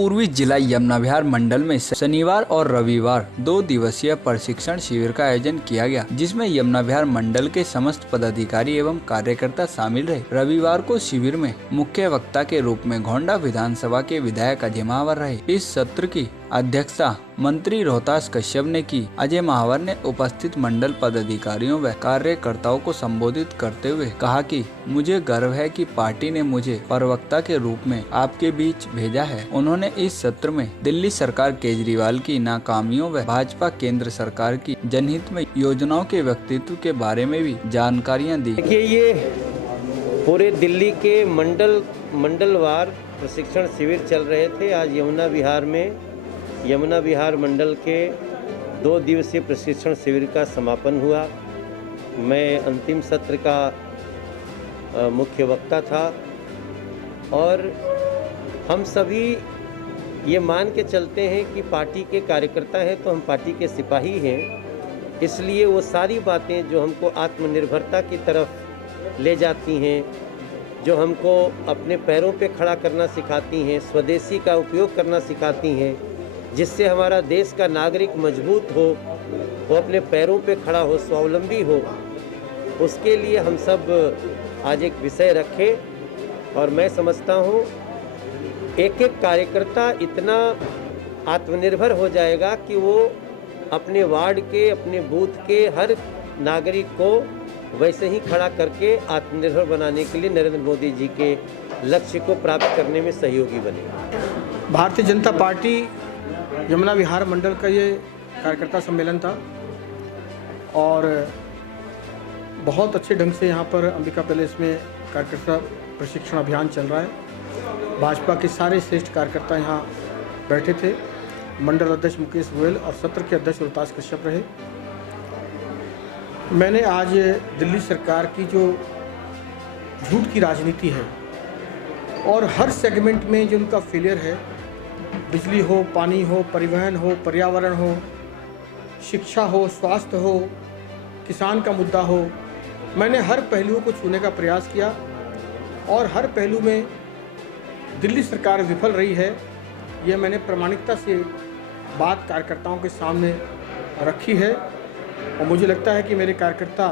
पूर्वी जिला यमुना विहार मंडल में शनिवार और रविवार 2 दिवसीय प्रशिक्षण शिविर का आयोजन किया गया, जिसमें यमुना विहार मंडल के समस्त पदाधिकारी एवं कार्यकर्ता शामिल रहे। रविवार को शिविर में मुख्य वक्ता के रूप में गोंडा विधानसभा के विधायक अजय महावर रहे। इस सत्र की अध्यक्षता मंत्री रोहतास कश्यप ने की। अजय महावर ने उपस्थित मंडल पदाधिकारियों व कार्यकर्ताओं को संबोधित करते हुए कहा कि मुझे गर्व है कि पार्टी ने मुझे प्रवक्ता के रूप में आपके बीच भेजा है। उन्होंने इस सत्र में दिल्ली सरकार केजरीवाल की नाकामियों व भाजपा केंद्र सरकार की जनहित में योजनाओं के व्यक्तित्व के बारे में भी जानकारियाँ दी। देखिए, ये पूरे दिल्ली के मंडलवार प्रशिक्षण शिविर चल रहे थे। आज यमुना विहार मंडल के 2 दिवसीय प्रशिक्षण शिविर का समापन हुआ। मैं अंतिम सत्र का मुख्य वक्ता था और हम सभी ये मान के चलते हैं कि पार्टी के कार्यकर्ता हैं तो हम पार्टी के सिपाही हैं। इसलिए वो सारी बातें जो हमको आत्मनिर्भरता की तरफ ले जाती हैं, जो हमको अपने पैरों पे खड़ा करना सिखाती हैं, स्वदेशी का उपयोग करना सिखाती हैं, जिससे हमारा देश का नागरिक मजबूत हो, वो अपने पैरों पे खड़ा हो, स्वावलंबी हो, उसके लिए हम सब आज एक विषय रखें। और मैं समझता हूँ एक एक कार्यकर्ता इतना आत्मनिर्भर हो जाएगा कि वो अपने वार्ड के, अपने बूथ के हर नागरिक को वैसे ही खड़ा करके आत्मनिर्भर बनाने के लिए नरेंद्र मोदी जी के लक्ष्य को प्राप्त करने में सहयोगी बने। भारतीय जनता पार्टी यमुना विहार मंडल का ये कार्यकर्ता सम्मेलन था और बहुत अच्छे ढंग से यहाँ पर अंबिका पैलेस में कार्यकर्ता प्रशिक्षण अभियान चल रहा है। भाजपा के सारे श्रेष्ठ कार्यकर्ता यहाँ बैठे थे। मंडल अध्यक्ष मुकेश गोयल और सत्र के अध्यक्ष रोहतास कश्यप रहे। मैंने आज दिल्ली सरकार की जो झूठ की राजनीति है और हर सेगमेंट में जो उनका फेलियर है, बिजली हो, पानी हो, परिवहन हो, पर्यावरण हो, शिक्षा हो, स्वास्थ्य हो, किसान का मुद्दा हो, मैंने हर पहलुओं को छूने का प्रयास किया और हर पहलू में दिल्ली सरकार विफल रही है, यह मैंने प्रामाणिकता से बात कार्यकर्ताओं के सामने रखी है। और मुझे लगता है कि मेरे कार्यकर्ता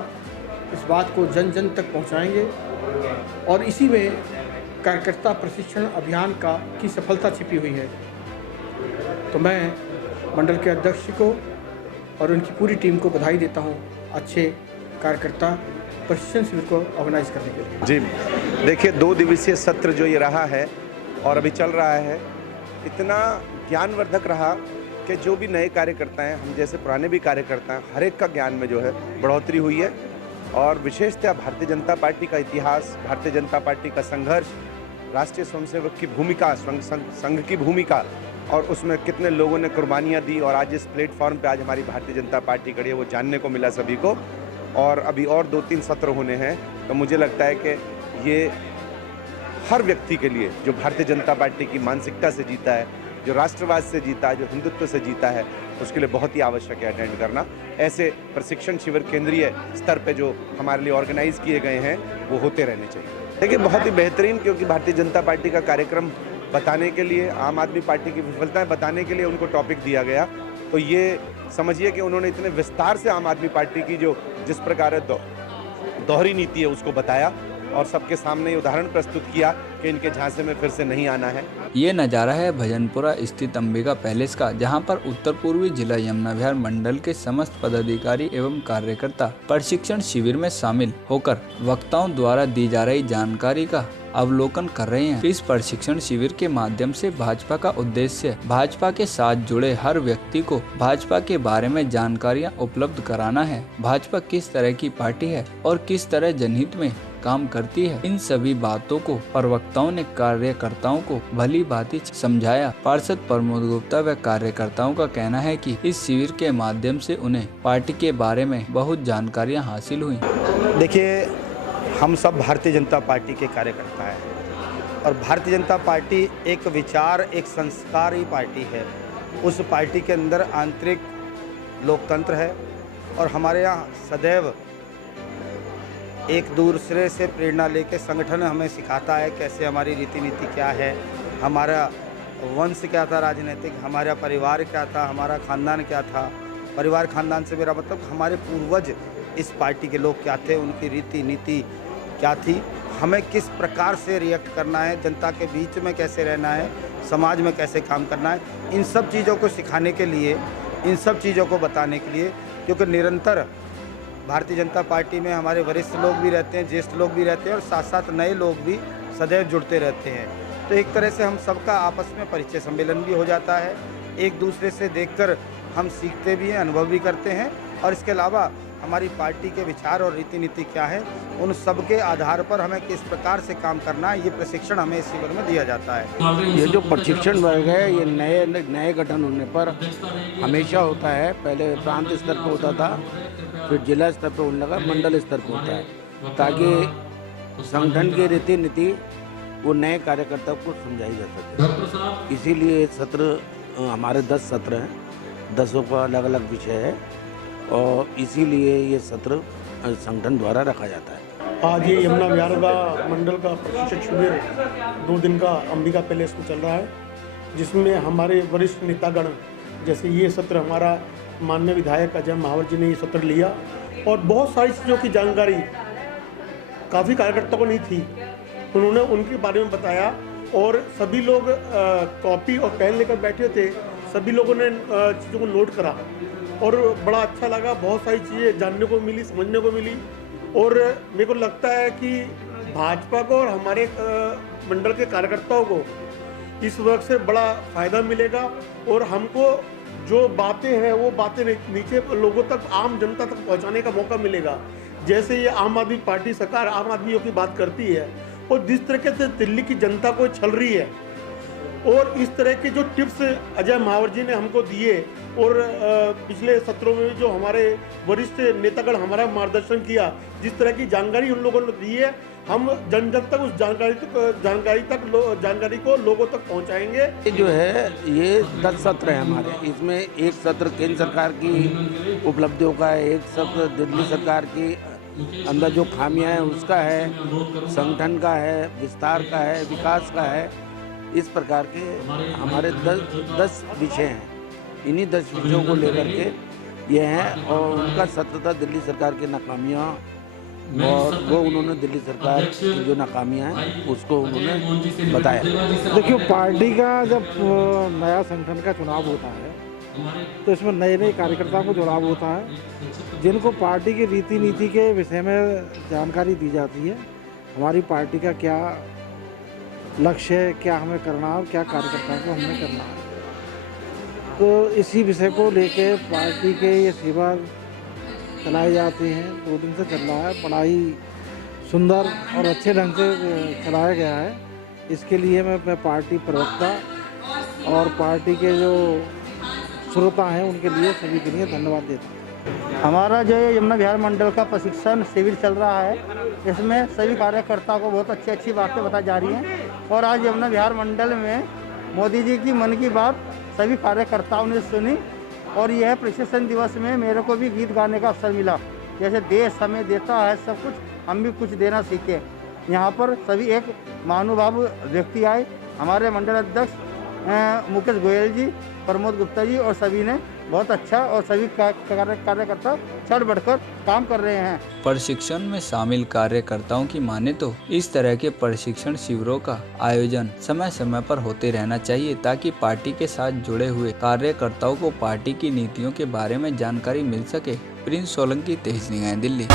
इस बात को जन जन तक पहुंचाएंगे और इसी में कार्यकर्ता प्रशिक्षण अभियान की सफलता छिपी हुई है। तो मैं मंडल के अध्यक्ष को और उनकी पूरी टीम को बधाई देता हूं अच्छे कार्यकर्ता प्रशिक्षण शिविर को ऑर्गेनाइज करने के लिए। जी देखिए, 2 दिवसीय सत्र जो ये रहा है और अभी चल रहा है, इतना ज्ञानवर्धक रहा कि जो भी नए कार्यकर्ता हैं, हम जैसे पुराने भी कार्यकर्ता हैं, हर एक का ज्ञान में जो है बढ़ोतरी हुई है। और विशेषतः भारतीय जनता पार्टी का इतिहास, भारतीय जनता पार्टी का संघर्ष, राष्ट्रीय स्वयंसेवक की भूमिका, संघ की भूमिका और उसमें कितने लोगों ने कुर्बानियाँ दी और आज इस प्लेटफॉर्म पे आज हमारी भारतीय जनता पार्टी खड़ी है, वो जानने को मिला सभी को। और अभी और 2-3 सत्र होने हैं, तो मुझे लगता है कि ये हर व्यक्ति के लिए जो भारतीय जनता पार्टी की मानसिकता से जीता है, जो राष्ट्रवाद से जीता है, जो हिंदुत्व से जीता है, उसके लिए बहुत ही आवश्यक है अटेंड करना। ऐसे प्रशिक्षण शिविर केंद्रीय स्तर पे जो हमारे लिए ऑर्गेनाइज किए गए हैं, वो होते रहने चाहिए। देखिए, बहुत ही बेहतरीन, क्योंकि भारतीय जनता पार्टी का कार्यक्रम बताने के लिए, आम आदमी पार्टी की विफलताएं बताने के लिए उनको टॉपिक दिया गया। तो ये समझिए कि उन्होंने इतने विस्तार से आम आदमी पार्टी की जो जिस प्रकार दोहरी नीति है उसको बताया और सबके सामने उदाहरण प्रस्तुत किया कि इनके झांसे में फिर से नहीं आना है। ये नज़ारा है भजनपुरा स्थित अंबिका पैलेस का, जहां पर उत्तर पूर्वी जिला यमुना विहार मंडल के समस्त पदाधिकारी एवं कार्यकर्ता प्रशिक्षण शिविर में शामिल होकर वक्ताओं द्वारा दी जा रही जानकारी का अवलोकन कर रहे हैं। इस प्रशिक्षण शिविर के माध्यम से भाजपा का उद्देश्य भाजपा के साथ जुड़े हर व्यक्ति को भाजपा के बारे में जानकारियां उपलब्ध कराना है। भाजपा किस तरह की पार्टी है और किस तरह जनहित में काम करती है, इन सभी बातों को प्रवक्ताओं ने कार्यकर्ताओं को भली भांति समझाया। पार्षद प्रमोद गुप्ता व कार्यकर्ताओं का कहना है कि इस शिविर के माध्यम से उन्हें पार्टी के बारे में बहुत जानकारियां हासिल हुई। देखिए, हम सब भारतीय जनता पार्टी के कार्यकर्ता हैं और भारतीय जनता पार्टी एक विचार, एक संस्कारी पार्टी है। उस पार्टी के अंदर आंतरिक लोकतंत्र है और हमारे यहाँ सदैव एक दूसरे से प्रेरणा लेके संगठन हमें सिखाता है कैसे हमारी रीति नीति क्या है, हमारा वंश क्या था राजनीतिक, हमारा परिवार क्या था, हमारा खानदान क्या था। परिवार खानदान से मेरा मतलब हमारे पूर्वज इस पार्टी के लोग क्या थे, उनकी रीति नीति क्या थी, हमें किस प्रकार से रिएक्ट करना है, जनता के बीच में कैसे रहना है, समाज में कैसे काम करना है, इन सब चीज़ों को सिखाने के लिए, इन सब चीज़ों को बताने के लिए, क्योंकि निरंतर भारतीय जनता पार्टी में हमारे वरिष्ठ लोग भी रहते हैं, ज्येष्ठ लोग भी रहते हैं और साथ साथ नए लोग भी सदैव जुड़ते रहते हैं। तो एक तरह से हम सबका आपस में परिचय सम्मेलन भी हो जाता है, एक दूसरे से देखकर हम सीखते भी हैं, अनुभव भी करते हैं और इसके अलावा हमारी पार्टी के विचार और रीति नीति क्या है, उन सब के आधार पर हमें किस प्रकार से काम करना है, ये प्रशिक्षण हमें इस शिविर में दिया जाता है। ये जो प्रशिक्षण वर्ग है ये नए गठन होने पर हमेशा होता है। पहले प्रांत स्तर पर होता था, फिर जिला स्तर पर होने लगा, मंडल स्तर पर होता है, ताकि संगठन की रीति नीति वो नए कार्यकर्ताओं को समझाई जा सके। इसीलिए सत्र हमारे 10 सत्र हैं, 10 का अलग अलग विषय है और इसीलिए ये सत्र संगठन द्वारा रखा जाता है। आज ये यमुना विहार का मंडल का प्रशिक्षण शिविर 2 दिन का अंबिका पैलेस में चल रहा है, जिसमें हमारे वरिष्ठ नेतागण, जैसे ये सत्र हमारा माननीय विधायक अजय महावर जी ने ये सत्र लिया और बहुत सारी चीज़ों की जानकारी काफ़ी कार्यकर्ताओं को नहीं थी, उन्होंने उनके बारे में बताया और सभी लोग कॉपी और पेन लेकर बैठे थे, सभी लोगों ने चीज़ों को नोट करा और बड़ा अच्छा लगा। बहुत सारी चीज़ें जानने को मिली, समझने को मिली और मेरे को लगता है कि भाजपा को और हमारे मंडल के कार्यकर्ताओं को इस वर्क से बड़ा फ़ायदा मिलेगा और हमको जो बातें हैं वो बातें नीचे लोगों तक, आम जनता तक पहुंचाने का मौका मिलेगा। जैसे ये आम आदमी पार्टी सरकार आम आदमियों की बात करती है और जिस तरीके से दिल्ली की जनता को छल रही है और इस तरह के जो टिप्स अजय महावर जी ने हमको दिए और पिछले सत्रों में जो हमारे वरिष्ठ नेतागण हमारा मार्गदर्शन किया, जिस तरह की जानकारी उन लोगों ने दी है, हम जन जन तक उस जानकारी को लोगों तक पहुंचाएंगे। ये जो है ये 10 सत्र है हमारे, इसमें एक सत्र केंद्र सरकार की उपलब्धियों का है, एक सत्र दिल्ली सरकार की अंदर जो खामियां हैं उसका है, संगठन का है, विस्तार का है, विकास का है। इस प्रकार के हमारे 10 विषय हैं, इन्हीं 10 विषयों को लेकर के ये हैं और उनका सत्र था दिल्ली सरकार की नाकामियाँ और वो उन्होंने दिल्ली सरकार की जो नाकामियाँ हैं उसको उन्होंने बताया। देखिए, पार्टी का जब नया संगठन का चुनाव होता है तो इसमें नए नए कार्यकर्ताओं को चुनाव होता है, जिनको पार्टी की रीति नीति के विषय में जानकारी दी जाती है, हमारी पार्टी का क्या लक्ष्य है, क्या हमें करना है और क्या कार्यकर्ताओं को हमें करना है। तो इसी विषय को लेके पार्टी के ये शिविर चलाए जाते हैं, 2 दिन से चल रहा है, बड़ा ही सुंदर और अच्छे ढंग से चलाया गया है। इसके लिए मैं पार्टी प्रवक्ता और पार्टी के जो श्रोता हैं उनके लिए, सभी के लिए धन्यवाद देता हूँ। हमारा जो यमुना विहार मंडल का प्रशिक्षण शिविर चल रहा है, इसमें सभी कार्यकर्ताओं को बहुत अच्छी बातें बताई जा रही हैं और आज यमुना विहार मंडल में मोदी जी की मन की बात सभी कार्यकर्ताओं ने सुनी और यह प्रशिक्षण दिवस में मेरे को भी गीत गाने का अवसर मिला। जैसे देश हमें देता है सब कुछ, हम भी कुछ देना सीखे। यहाँ पर सभी एक महानुभाव व्यक्ति आए, हमारे मंडल अध्यक्ष मुकेश गोयल जी, प्रमोद गुप्ता जी और सभी ने बहुत अच्छा और सभी कार्यकर्ता चढ़ बढ़कर काम कर रहे हैं। प्रशिक्षण में शामिल कार्यकर्ताओं की माने तो इस तरह के प्रशिक्षण शिविरों का आयोजन समय समय पर होते रहना चाहिए, ताकि पार्टी के साथ जुड़े हुए कार्यकर्ताओं को पार्टी की नीतियों के बारे में जानकारी मिल सके। प्रिंस सोलंकी, तेज निगाहें, दिल्ली।